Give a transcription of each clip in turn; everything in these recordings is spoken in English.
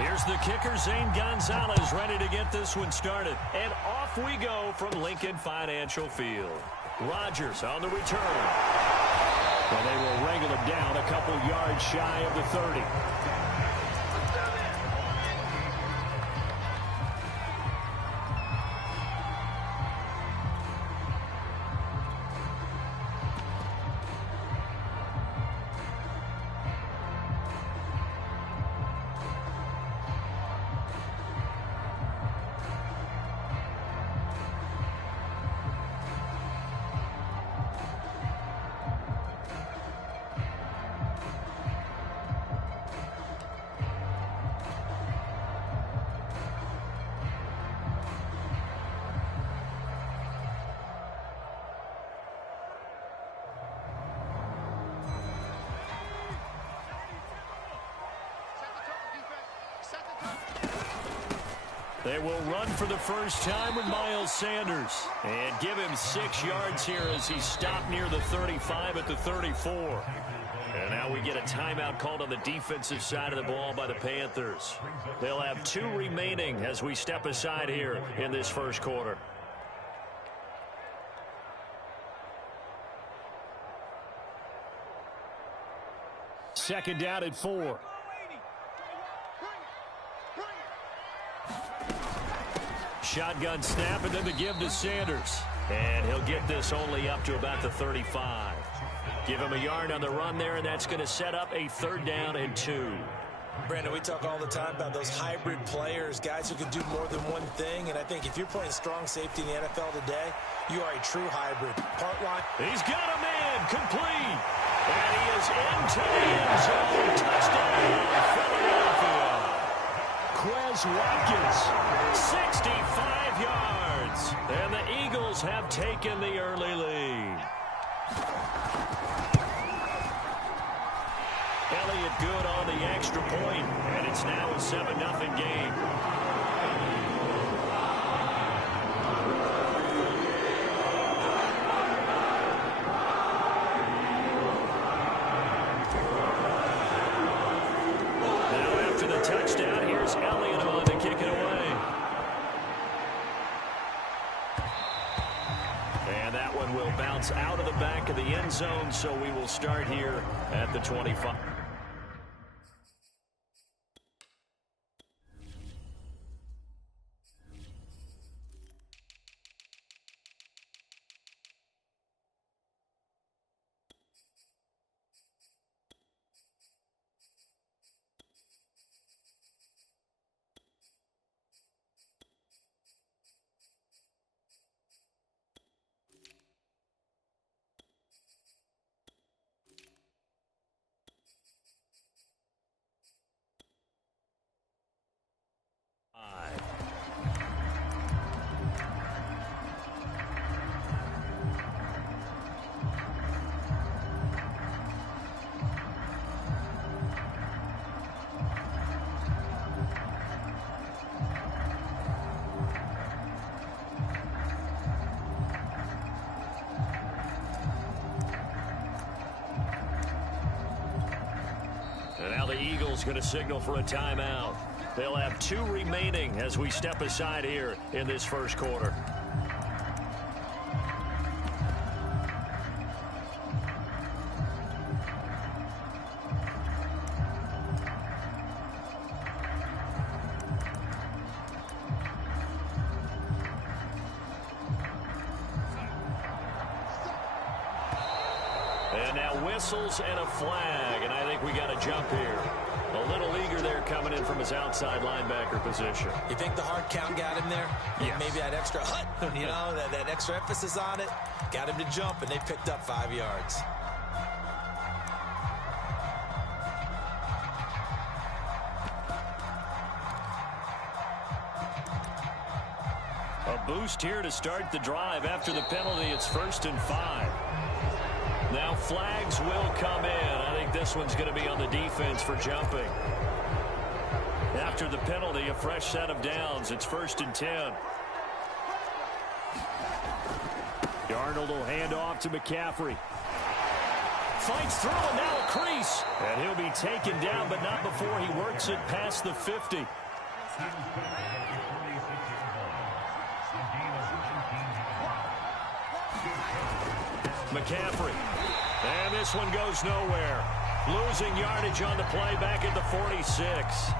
Here's the kicker, Zane Gonzalez, ready to get this one started. And off we go from Lincoln Financial Field. Rodgers on the return. And they will wrangle him down a couple yards shy of the 30. They will run for the first time with Miles Sanders and give him 6 yards here as he stopped near the 35 at the 34. And now we get a timeout called on the defensive side of the ball by the Panthers. They'll have 2 remaining as we step aside here in this first quarter. Second down at 4. Shotgun snap, and then the give to Sanders. And he'll get this only up to about the 35. Give him a yard on the run there, and that's going to set up a 3rd down and 2. Brandon, we talk all the time about those hybrid players, guys who can do more than one thing. And I think if you're playing strong safety in the NFL today, you are a true hybrid. Part line. He's got a man, complete. And he is into the end zone. Touchdown, Philadelphia. Quez Watkins, 65 yards. And the Eagles have taken the early lead. Elliott good on the extra point, and it's now a 7-0 game. Now after the touchdown, here's Elliott on to kick it away. And that one will bounce out of the back of the end zone, so we will start here at the 25. And now the Eagles going to signal for a timeout. They'll have 2 remaining as we step aside here in this first quarter. And now whistles and a flag, and I think we got a jump here. A little eager there coming in from his outside linebacker position. You think the hard count got him there? Yes. Maybe that extra you know, that extra emphasis on it got him to jump, and they picked up 5 yards. A boost here to start the drive. After the penalty, it's 1st and 5. Now flags will come in. I think this one's going to be on the defense for jumping. After the penalty, a fresh set of downs. It's 1st and 10. Darnold will hand off to McCaffrey. Fights through and now a crease. And he'll be taken down, but not before he works it past the 50. McCaffrey. And this one goes nowhere. Losing yardage on the play back at the 46.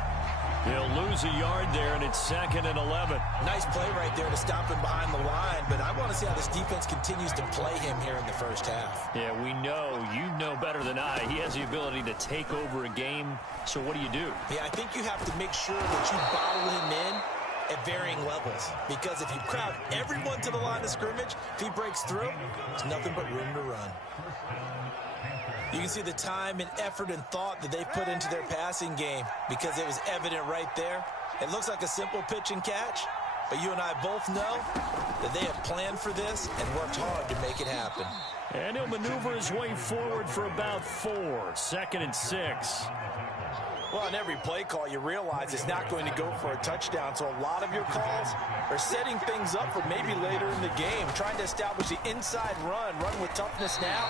He'll lose a yard there, and it's 2nd and 11. Nice play right there to stop him behind the line, but I want to see how this defense continues to play him here in the first half. Yeah, we know. You know better than I. He has the ability to take over a game, so what do you do? Yeah, I think you have to make sure that you bottle him in at varying levels, because if you crowd everyone to the line of scrimmage, if he breaks through, there's nothing but room to run. You can see the time and effort and thought that they put into their passing game because it was evident right there. It looks like a simple pitch and catch, but you and I both know that they have planned for this and worked hard to make it happen. And he'll maneuver his way forward for about 4. 2nd and 6. Well, on every play call, you realize it's not going to go for a touchdown, so a lot of your calls are setting things up for maybe later in the game, trying to establish the inside run with toughness now,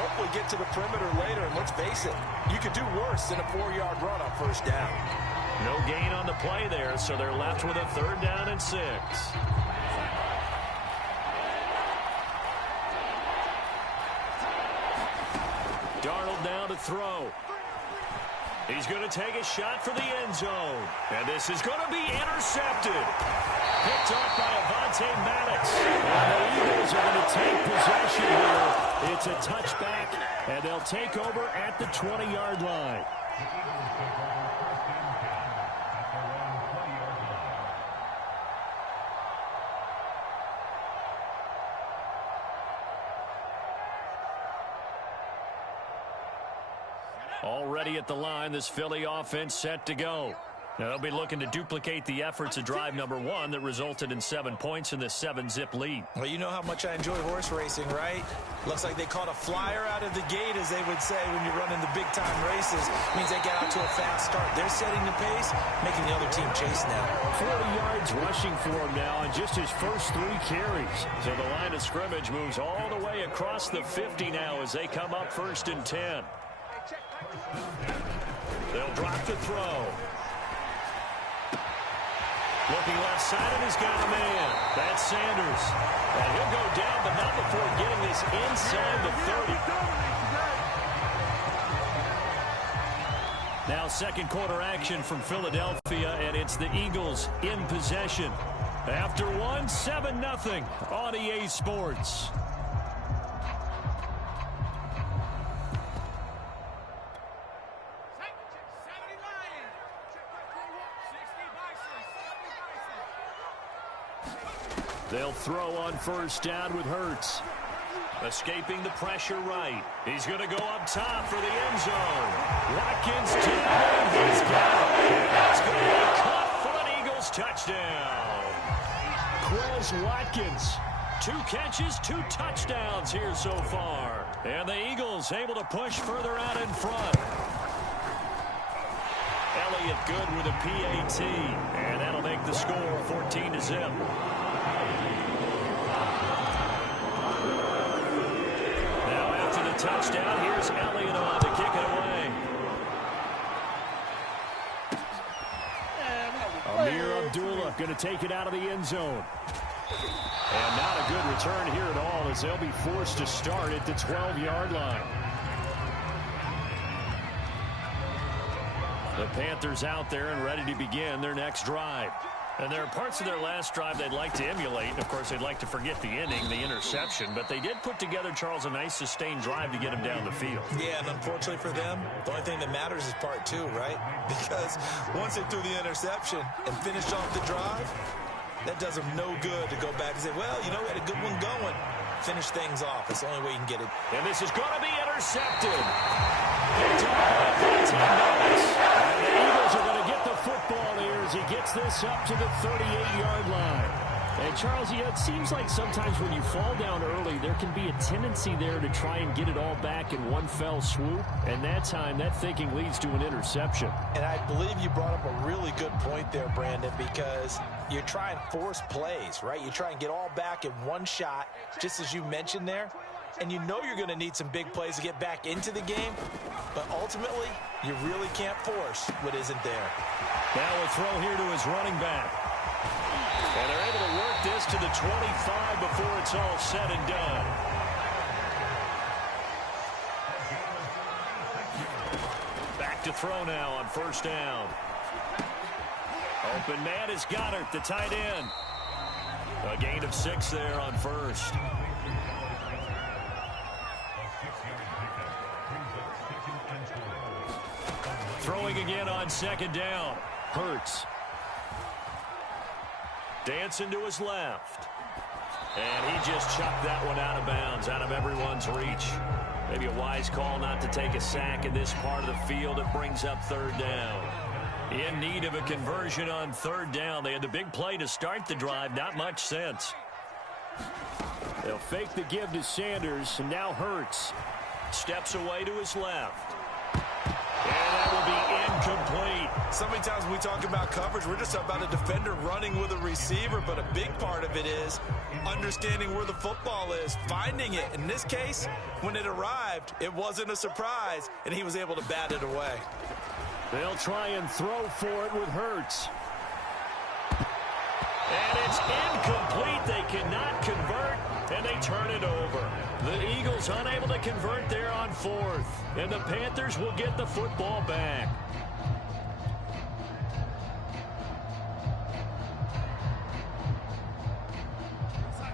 hopefully get to the perimeter later, and let's face it, you could do worse than a 4-yard run on first down. No gain on the play there, so they're left with a 3rd down and 6. Darnold now to throw. He's going to take a shot for the end zone. And this is going to be intercepted. Picked off by Avonte Maddox. And the Eagles are going to take possession here. It's a touchback, and they'll take over at the 20-yard line. Already at the line, this Philly offense set to go. Now they'll be looking to duplicate the efforts of drive number 1 that resulted in 7 points in the 7-zip lead. Well, you know how much I enjoy horse racing, right? Looks like they caught a flyer out of the gate, as they would say when you're running the big-time races. It means they get out to a fast start. They're setting the pace, making the other team chase now. 40 yards rushing for him now on just his first 3 carries. So the line of scrimmage moves all the way across the 50 now as they come up 1st and 10. They'll drop the throw. Looking left side, and he's got a man. That's Sanders. And he'll go down, but not before getting this inside the 30. Now 2nd quarter action from Philadelphia, and it's the Eagles in possession. After 1, 7-0 on EA Sports. They'll throw on 1st down with Hurts. Escaping the pressure right. He's going to go up top for the end zone. Watkins to the line. He's got it. That's going to be caught for an Eagles touchdown. Quez Watkins. 2 catches, 2 touchdowns here so far. And the Eagles able to push further out in front. Elliott good with a PAT. And that'll make the score 14-0. Touchdown. Here's Elliott on to kick it away. Amir Abdullah going to take it out of the end zone. And not a good return here at all, as they'll be forced to start at the 12-yard line. The Panthers out there and ready to begin their next drive. And there are parts of their last drive they'd like to emulate. And, of course, they'd like to forget the inning, the interception. But they did put together, Charles, a nice sustained drive to get him down the field. Yeah, and unfortunately for them, the only thing that matters is part 2, right? Because once they threw the interception and finished off the drive, that does them no good to go back and say, well, you know, we had a good one going. Finish things off. That's the only way you can get it. And this is going to be intercepted. Picked up by 10 minutes. And the Eagles are going to get the football here as he gets this up to the 38-yard line. And, Charles, it seems like sometimes when you fall down early, there can be a tendency there to try and get it all back in one fell swoop. And that time, that thinking leads to an interception. And I believe you brought up a really good point there, Brandon, because you try and force plays, right? You try and get all back in one shot, just as you mentioned there. and you know you're going to need some big plays to get back into the game, but ultimately, you really can't force what isn't there. Now a throw here to his running back. And they're able to work this to the 25 before it's all said and done. Back to throw now on first down. Open man is Goddard, the tight end. A gain of 6 there on first. Throwing again on second down. Hurts. Dancing to his left. And he just chucked that one out of bounds, out of everyone's reach. Maybe a wise call not to take a sack in this part of the field. It brings up third down. In need of a conversion on third down. They had the big play to start the drive. Not much sense. They'll fake the give to Sanders, and now Hurts. Steps away to his left. And that will be incomplete. So many times when we talk about coverage, we're just about a defender running with a receiver, but a big part of it is understanding where the football is, finding it. In this case, when it arrived, it wasn't a surprise, and he was able to bat it away. They'll try and throw for it with Hurts. And it's incomplete. They cannot convert, and they turn it over. The Eagles unable to convert there on fourth, and the Panthers will get the football back.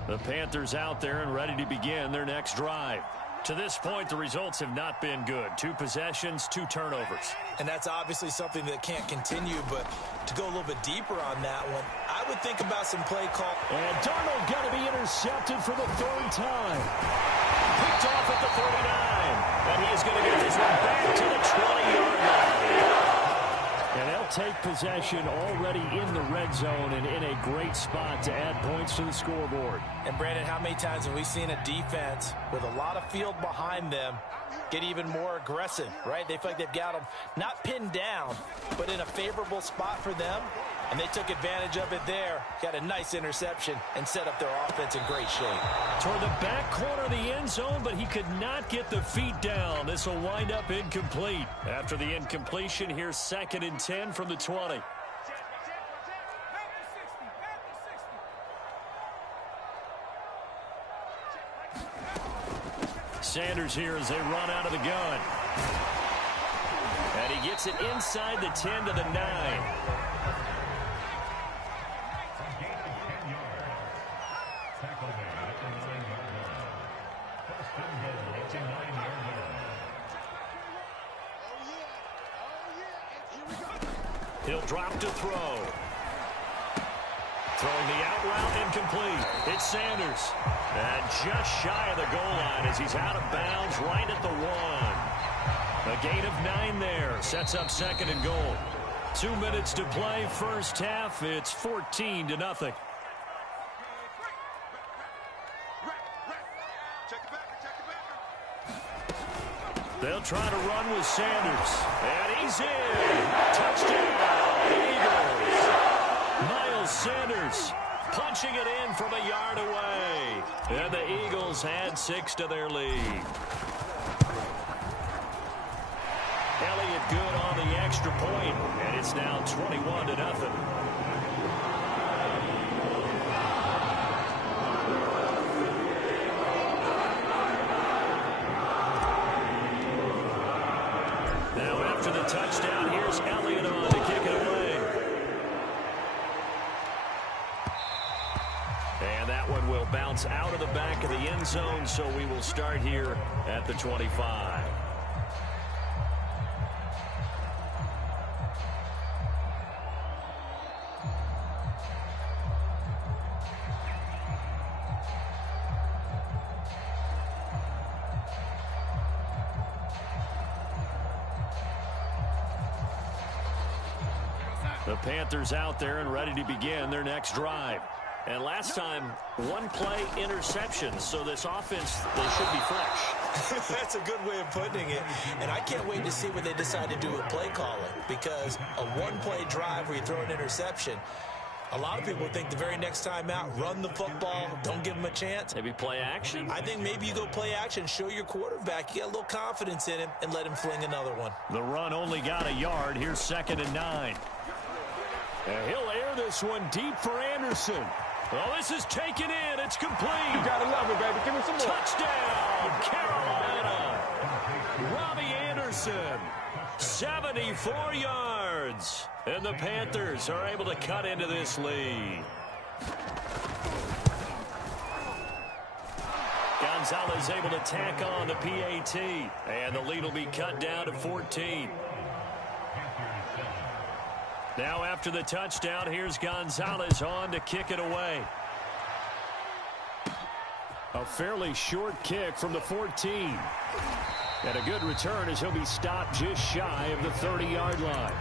The Panthers out there and ready to begin their next drive. To this point, the results have not been good. 2 possessions, 2 turnovers. And that's obviously something that can't continue, but to go a little bit deeper on that one, I would think about some play call. And Darnold going to be intercepted for the 3rd time. Picked off at the 39. And he is going to get this one back to the 20-yard line. And they'll take possession already in the red zone and in a great spot to add points to the scoreboard. And, Brandon, how many times have we seen a defense with a lot of field behind them get even more aggressive, right? They feel like they've got them not pinned down, but in a favorable spot for them, and they took advantage of it there, got a nice interception, and set up their offense in great shape. Toward the back corner of the end zone, but he could not get the feet down. This will wind up incomplete. After the incompletion, here's 2nd and 10 from the 20. Sanders here as they run out of the gun. And he gets it inside the 10 to the 9. He'll drop to throw. Throwing the out route incomplete. It's Sanders. And just shy of the goal line as he's out of bounds right at the 1. A gain of 9 there. Sets up 2nd and goal. 2 minutes to play. First half. It's 14-0. They'll try to run with Sanders. And he's in. Touchdown, Eagles. Miles Sanders punching it in from a yard away. And the Eagles add 6 to their lead. Elliott good on the extra point, and it's now 21-0. Touchdown. Here's Elliott on to kick it away. And that one will bounce out of the back of the end zone, so we will start here at the 25. The Panthers out there and ready to begin their next drive. And last time, 1 play interception. So this offense, they should be fresh. That's a good way of putting it. And I can't wait to see what they decide to do with play calling. Because a 1-play drive where you throw an interception, A lot of people think the very next time out, run the football, don't give them a chance. Maybe play action? I think maybe you go play action, show your quarterback, you get a little confidence in him, and let him fling another one. The run only got a yard. Here's 2nd and 9. And he'll air this one deep for Anderson. Well, this is taken in. It's complete. You gotta love it, baby. Give me some more. Touchdown, Carolina. Robbie Anderson, 74 yards. And the Panthers are able to cut into this lead. Gonzalez able to tack on the PAT. And the lead will be cut down to 14. Now after the touchdown, here's Gonzalez on to kick it away. A fairly short kick from the 14. And a good return as he'll be stopped just shy of the 30-yard line.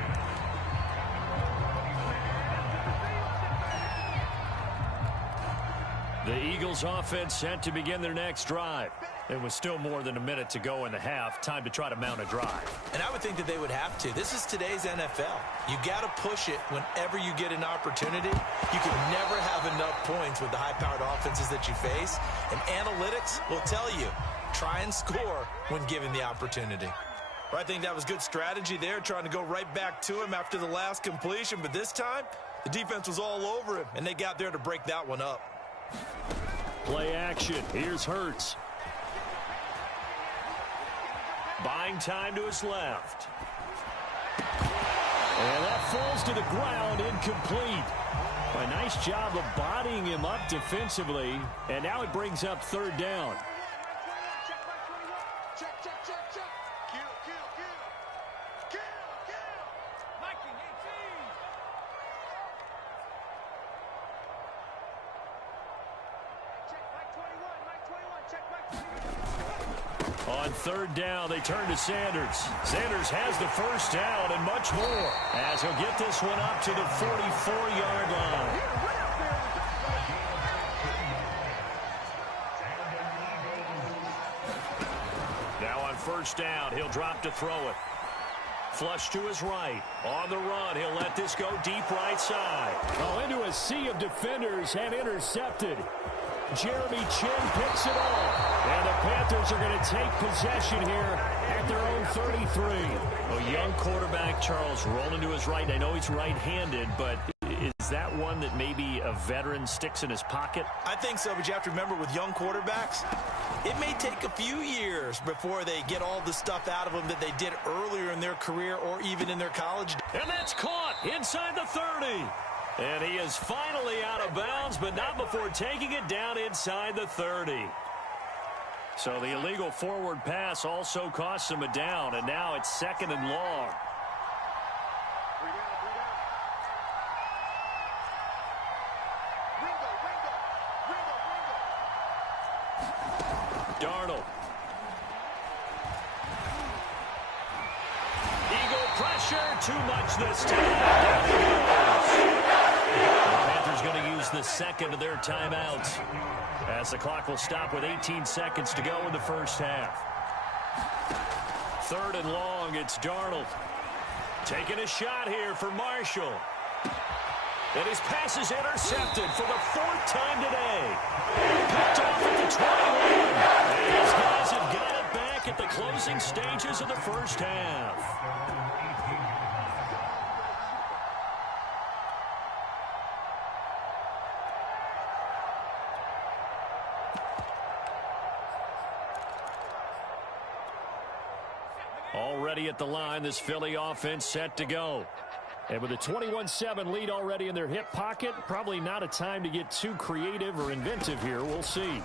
The Eagles offense set to begin their next drive. It was still more than a minute to go in the half. Time to try to mount a drive. And I would think that they would have to. This is today's NFL. You got to push it whenever you get an opportunity. You can never have enough points with the high-powered offenses that you face. And analytics will tell you, try and score when given the opportunity. Well, I think that was good strategy there, trying to go right back to him after the last completion. But this time, the defense was all over him, and they got there to break that one up. Play action. Here's Hurts. Buying time to his left. And that falls to the ground, incomplete. A nice job of bodying him up defensively. And now it brings up 3rd down. On 3rd down, they turn to Sanders. Sanders has the first down and much more as he'll get this one up to the 44-yard line. Now on 1st down, he'll drop to throw it. Flush to his right. On the run, he'll let this go deep right side. Oh, into a sea of defenders and intercepted. Jeremy Chin picks it off. And the Panthers are going to take possession here at their own 33. A young quarterback, Charles, rolling to his right. I know he's right-handed, but is that one that maybe a veteran sticks in his pocket? I think so, but you have to remember with young quarterbacks, it may take a few years before they get all the stuff out of them that they did earlier in their career or even in their college. And that's caught inside the 30. And he is finally out of bounds, but not before taking it down inside the 30. So the illegal forward pass also costs him a down, and now it's 2nd and long. Darnold. Eagle pressure, too much this time. Going to use the 2nd of their timeouts as the clock will stop with 18 seconds to go in the first half. 3rd and long, it's Darnold. Taking a shot here for Marshall. And his pass is intercepted for the 4th time today. Picked off at the 21. And these guys have got it back at the closing stages of the first half. Already at the line, this Philly offense set to go. And with a 21-7 lead already in their hip pocket, probably not a time to get too creative or inventive here. We'll see.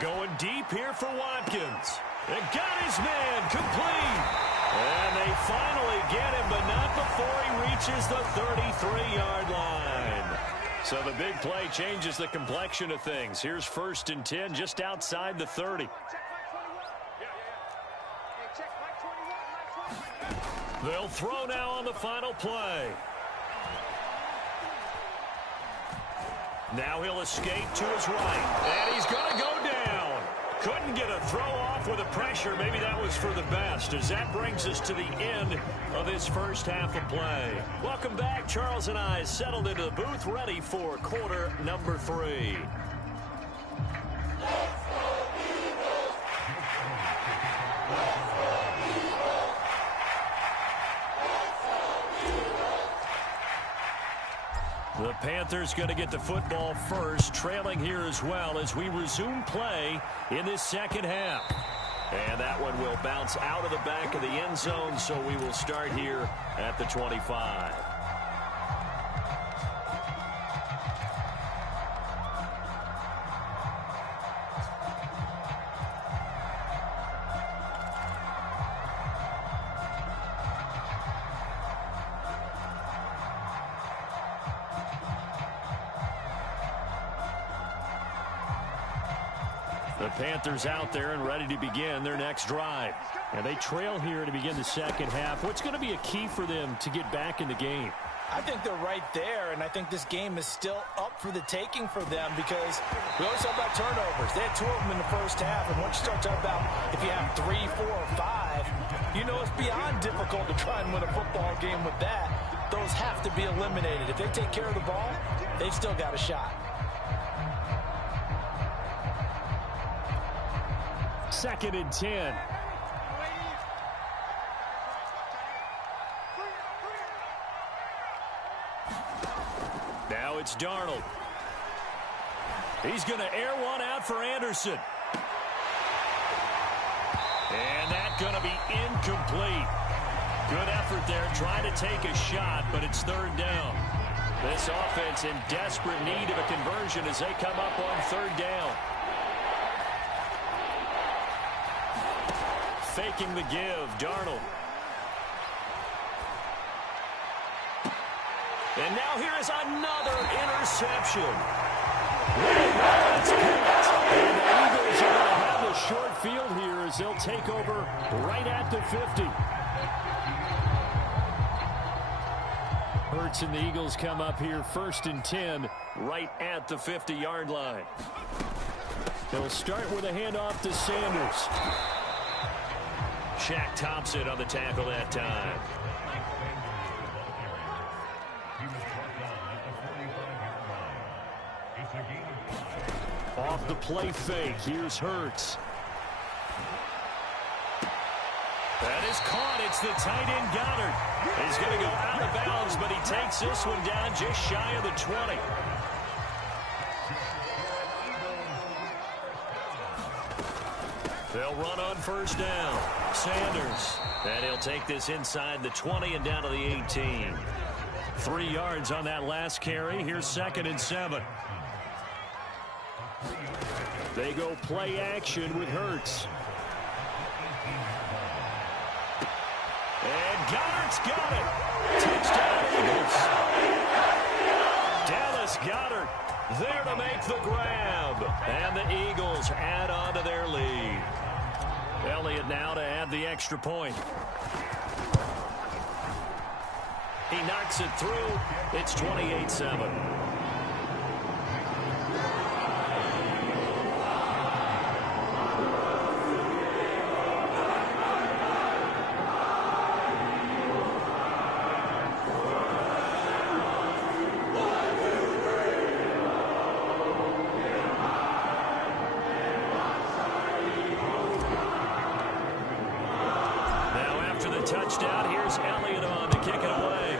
Going deep here for Watkins. And got his man complete. And they finally get him, but not before he reaches the 33-yard line. So the big play changes the complexion of things. Here's 1st and 10 just outside the 30. They'll throw now on the final play. Now he'll escape to his right. And he's going to go down. Couldn't get a throw off with a pressure. pressure. Maybe that was for the best, as that brings us to the end of this first half of play. Welcome back. Charles and I settled into the booth, ready for quarter number 3. The Panthers going to get the football first, trailing here as well as we resume play in this second half. And that one will bounce out of the back of the end zone, so we will start here at the 25. The Panthers out there and ready to begin their next drive. And they trail here to begin the second half. What's going to be a key for them to get back in the game? I think they're right there, and I think this game is still up for the taking for them because we always talk about turnovers. They had 2 of them in the first half, and once you start talking about if you have 3, 4, or 5, you know it's beyond difficult to try and win a football game with that. Those have to be eliminated. If they take care of the ball, they've still got a shot. Second and 10. Now it's Darnold. He's going to air one out for Anderson. And that's going to be incomplete. Good effort there trying to take a shot, but it's third down. This offense in desperate need of a conversion as they come up on third down. Faking the give, Darnold. And now here is another interception. It's picked. And the Eagles are going to have a short field here as they'll take over right at the 50. Hurts and the Eagles come up here first and 10 right at the 50-yard line. They'll start with a handoff to Sanders. Shaq Thompson on the tackle that time. Off the play fake, here's Hurts. That is caught. It's the tight end Goddard. He's going to go out of bounds, but he takes this one down just shy of the 20. They'll run on first down. Sanders. And he'll take this inside the 20 and down to the 18. 3 yards on that last carry. Here's second and 7. They go play action with Hurts. And Goddard's got it. Touchdown Eagles. Dallas Goedert there to make the grab. And the Eagles add on to their lead. Elliott now to add the extra point. He knocks it through. It's 28-7. Touchdown. Here's Elliott on to kick it away.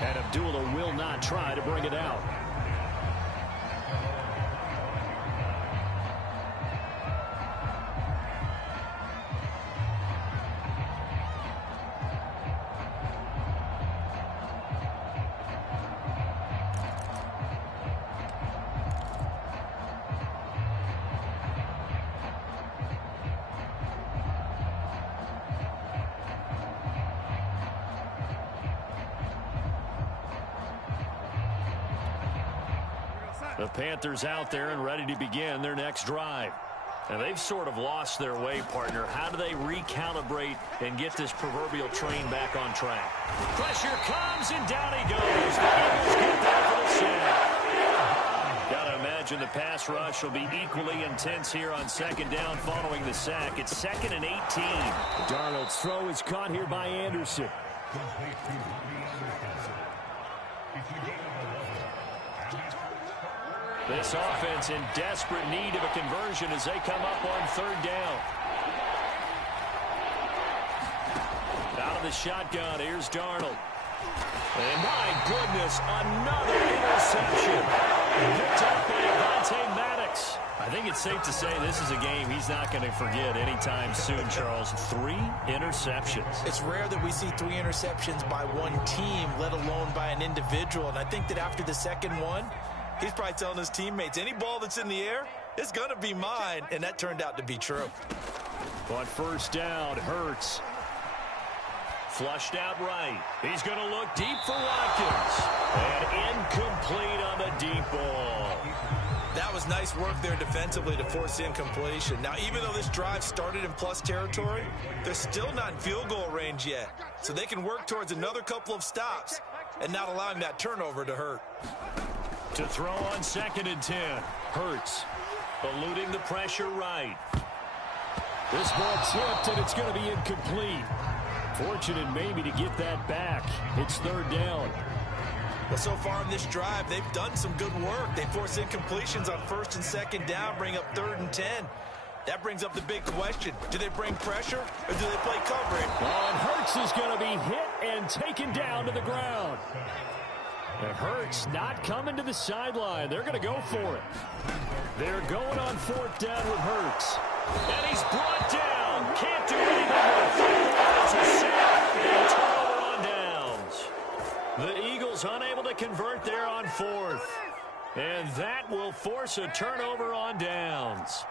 And Abdullah will not try to bring it out. The Panthers out there and ready to begin their next drive. And they've sort of lost their way, partner. How do they recalibrate and get this proverbial train back on track? Pressure comes, and down he goes. The Eagles get there for the sack. Got to imagine imagine the pass rush will be equally intense here on second down following the sack. It's 2nd and 18. Darnold's throw is caught here by Anderson. This offense in desperate need of a conversion as they come up on 3rd down. Out of the shotgun, here's Darnold. And my goodness, another interception. Picked up by Avonte Maddox. I think it's safe to say this is a game he's not going to forget anytime soon, Charles. 3 interceptions. It's rare that we see 3 interceptions by one team, let alone by an individual. And I think that after the second one, he's probably telling his teammates, any ball that's in the air, it's going to be mine. And that turned out to be true. On 1st down, Hurts. Flushed out right. He's going to look deep for Watkins. And incomplete on the deep ball. That was nice work there defensively to force incompletion. Now, even though this drive started in plus territory, they're still not in field goal range yet. So they can work towards another couple of stops and not allowing that turnover to hurt. To throw on 2nd and 10. Hurts eluding the pressure right. This ball tipped, and it's going to be incomplete. Fortunate maybe to get that back. It's 3rd down. Well, so far in this drive, they've done some good work. They force incompletions on 1st and 2nd down, bring up 3rd and 10. That brings up the big question. Do they bring pressure or do they play coverage? Oh, and Hurts is going to be hit and taken down to the ground. And Hurts not coming to the sideline. They're going to go for it. They're going on 4th down with Hurts. And he's brought down. Can't do anything with it. It's a sack and turnover on downs. The Eagles unable to convert there on 4th. And that will force a turnover on downs.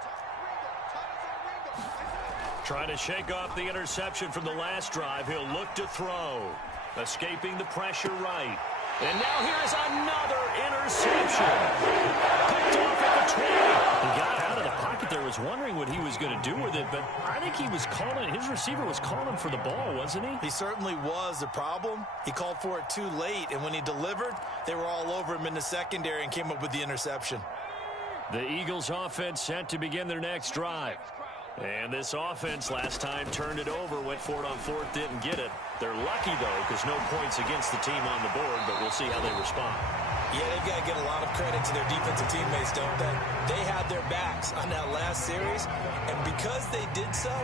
Trying to shake off the interception from the last drive. He'll look to throw. Escaping the pressure right. And now here's another interception. Picked off at the 20. He got out of the pocket there, was wondering what he was going to do with it, but I think he was calling, his receiver was calling for the ball, wasn't he? He certainly was. The problem, he called for it too late, and when he delivered, they were all over him in the secondary and came up with the interception. The Eagles offense set to begin their next drive. And this offense last time turned it over, went for it on 4th, didn't get it. They're lucky, though, because no points against the team on the board, but we'll see how they respond. Yeah, they've got to get a lot of credit to their defensive teammates, don't they? They had their backs on that last series, and because they did so,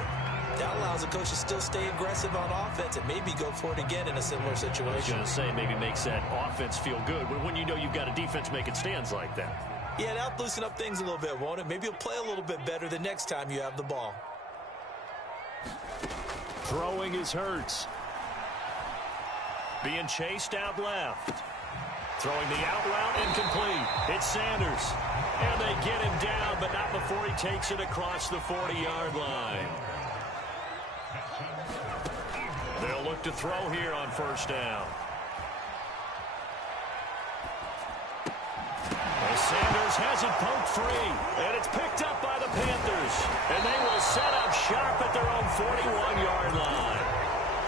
that allows the coach to still stay aggressive on offense and maybe go for it again in a similar situation. I was going to say, maybe makes that offense feel good, but when you know you've got a defense making stands like that. Yeah, that'll loosen up things a little bit, won't it? Maybe you'll play a little bit better the next time you have the ball. Throwing is Hurts. Being chased out left. Throwing the out route incomplete. It's Sanders. And they get him down, but not before he takes it across the 40-yard line. They'll look to throw here on 1st down. Sanders has it poked free, and it's picked up by the Panthers. And they will set up shop at their own 41-yard line.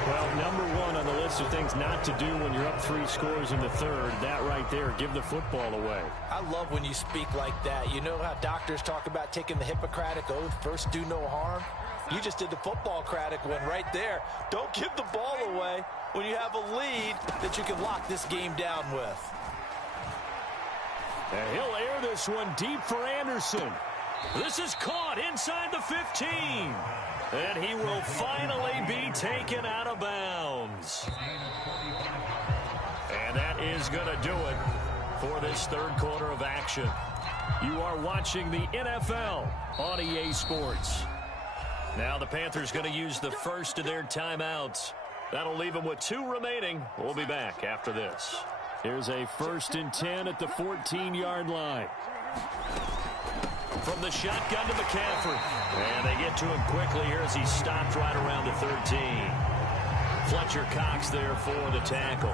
Well, number 1 on the list of things not to do when you're up 3 scores in the 3rd. That right there, give the football away. I love when you speak like that. You know how doctors talk about taking the Hippocratic oath, first do no harm? You just did the football-cratic one right there. Don't give the ball away when you have a lead that you can lock this game down with. And he'll air this one deep for Anderson. This is caught inside the 15. And he will finally be taken out of bounds. And that is going to do it for this 3rd quarter of action. You are watching the NFL on EA Sports. Now the Panthers going to use the first of their timeouts. That'll leave them with 2 remaining. We'll be back after this. Here's a 1st and 10 at the 14-yard line. From the shotgun to McCaffrey. And they get to him quickly here as he stopped right around the 13. Fletcher Cox there for the tackle.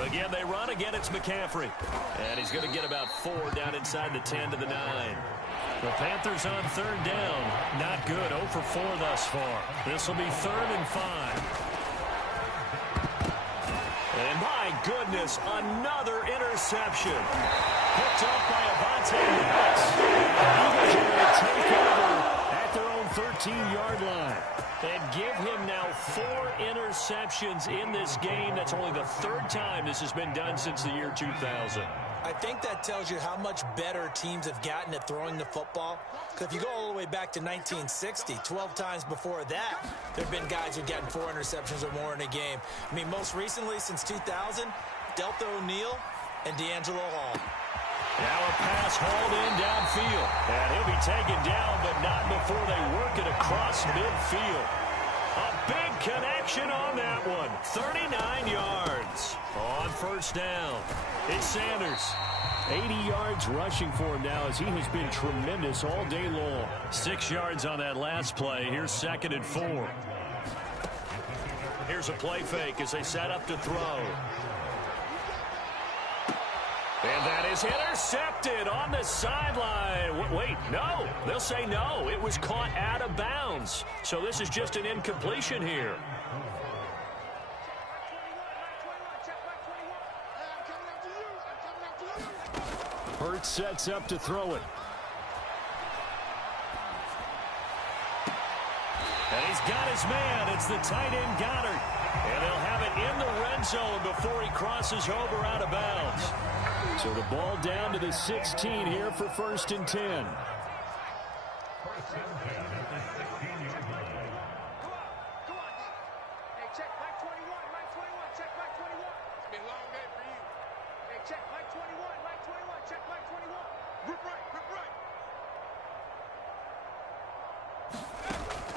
Again, they run. Again, it's McCaffrey. And he's going to get about 4 down inside the 10 to the 9. The Panthers on 3rd down. Not good. 0 for 4 thus far. This will be 3rd and 5. And my goodness, another interception. Picked up by Avonte Maddox. Eagles are going to take over at their own 13-yard line. And give him now 4 interceptions in this game. That's only the 3rd time this has been done since the year 2000. I think that tells you how much better teams have gotten at throwing the football. Because if you go all the way back to 1960, 12 times before that, there have been guys who've gotten 4 interceptions or more in a game. I mean, most recently, since 2000, Delta O'Neal and D'Angelo Hall. Now a pass hauled in downfield. And he'll be taken down, but not before they work it across midfield. A big connection on that one. 39 yards on first down. It's Sanders. 80 yards rushing for him now as he has been tremendous all day long. 6 yards on that last play. Here's 2nd and 4. Here's a play fake as they set up to throw. And that is intercepted on the sideline. Wait, no. They'll say no. It was caught out of bounds. So this is just an incompletion here. Hurts sets up to throw it. And he's got his man. It's the tight end Goddard. And they'll have it in the red zone before he crosses over out of bounds. So the ball down to the 16 here for 1st and 10.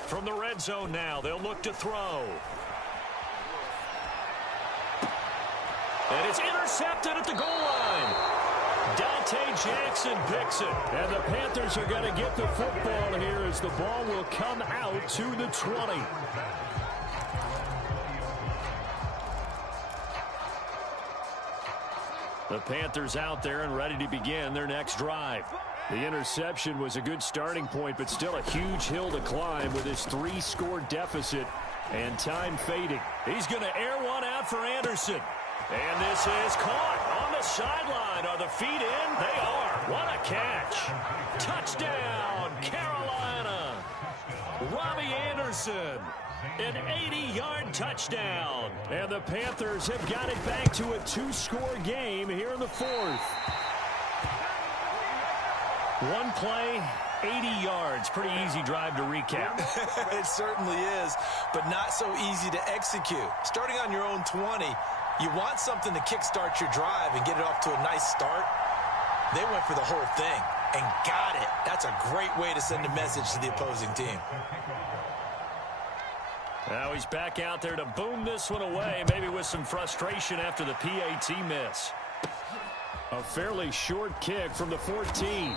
From the red zone now, they'll look to throw. And it's intercepted at the goal line. Dante Jackson picks it. And the Panthers are going to get the football here as the ball will come out to the 20. The Panthers out there and ready to begin their next drive. The interception was a good starting point, but still a huge hill to climb with his 3-score deficit and time fading. He's going to air one out for Anderson. And this is caught on the sideline. Are the feet in? They are. What a catch. Touchdown, Carolina. Robbie Anderson. An 80-yard touchdown. And the Panthers have got it back to a 2-score game here in the 4th. One play, 80 yards. Pretty easy drive to recap. It certainly is, but not so easy to execute. Starting on your own 20, you want something to kickstart your drive and get it off to a nice start. They went for the whole thing and got it. That's a great way to send a message to the opposing team. Now he's back out there to boom this one away, maybe with some frustration after the PAT miss. A fairly short kick from the 14.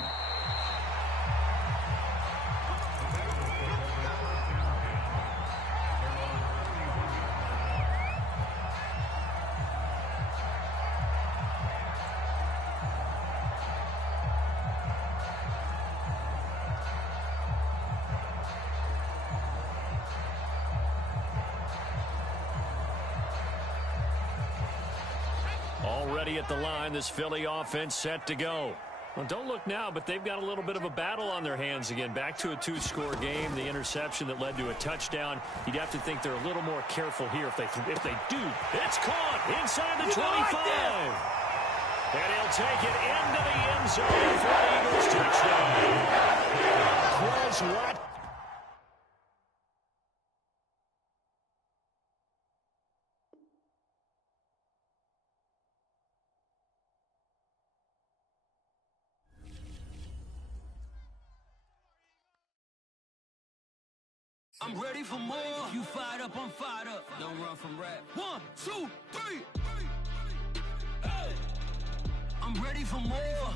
Already at the line, this Philly offense set to go. Well, don't look now, but they've got a little bit of a battle on their hands again. Back to a 2-score game. The interception that led to a touchdown. You'd have to think they're a little more careful here if they do. It's caught inside the 25. And he'll take it into the end zone for an Eagles touchdown. Quez Watkins. I'm ready for more. You fired up, I'm fired up. Don't run from rap. 1, 2, 3. Hey. I'm ready for more.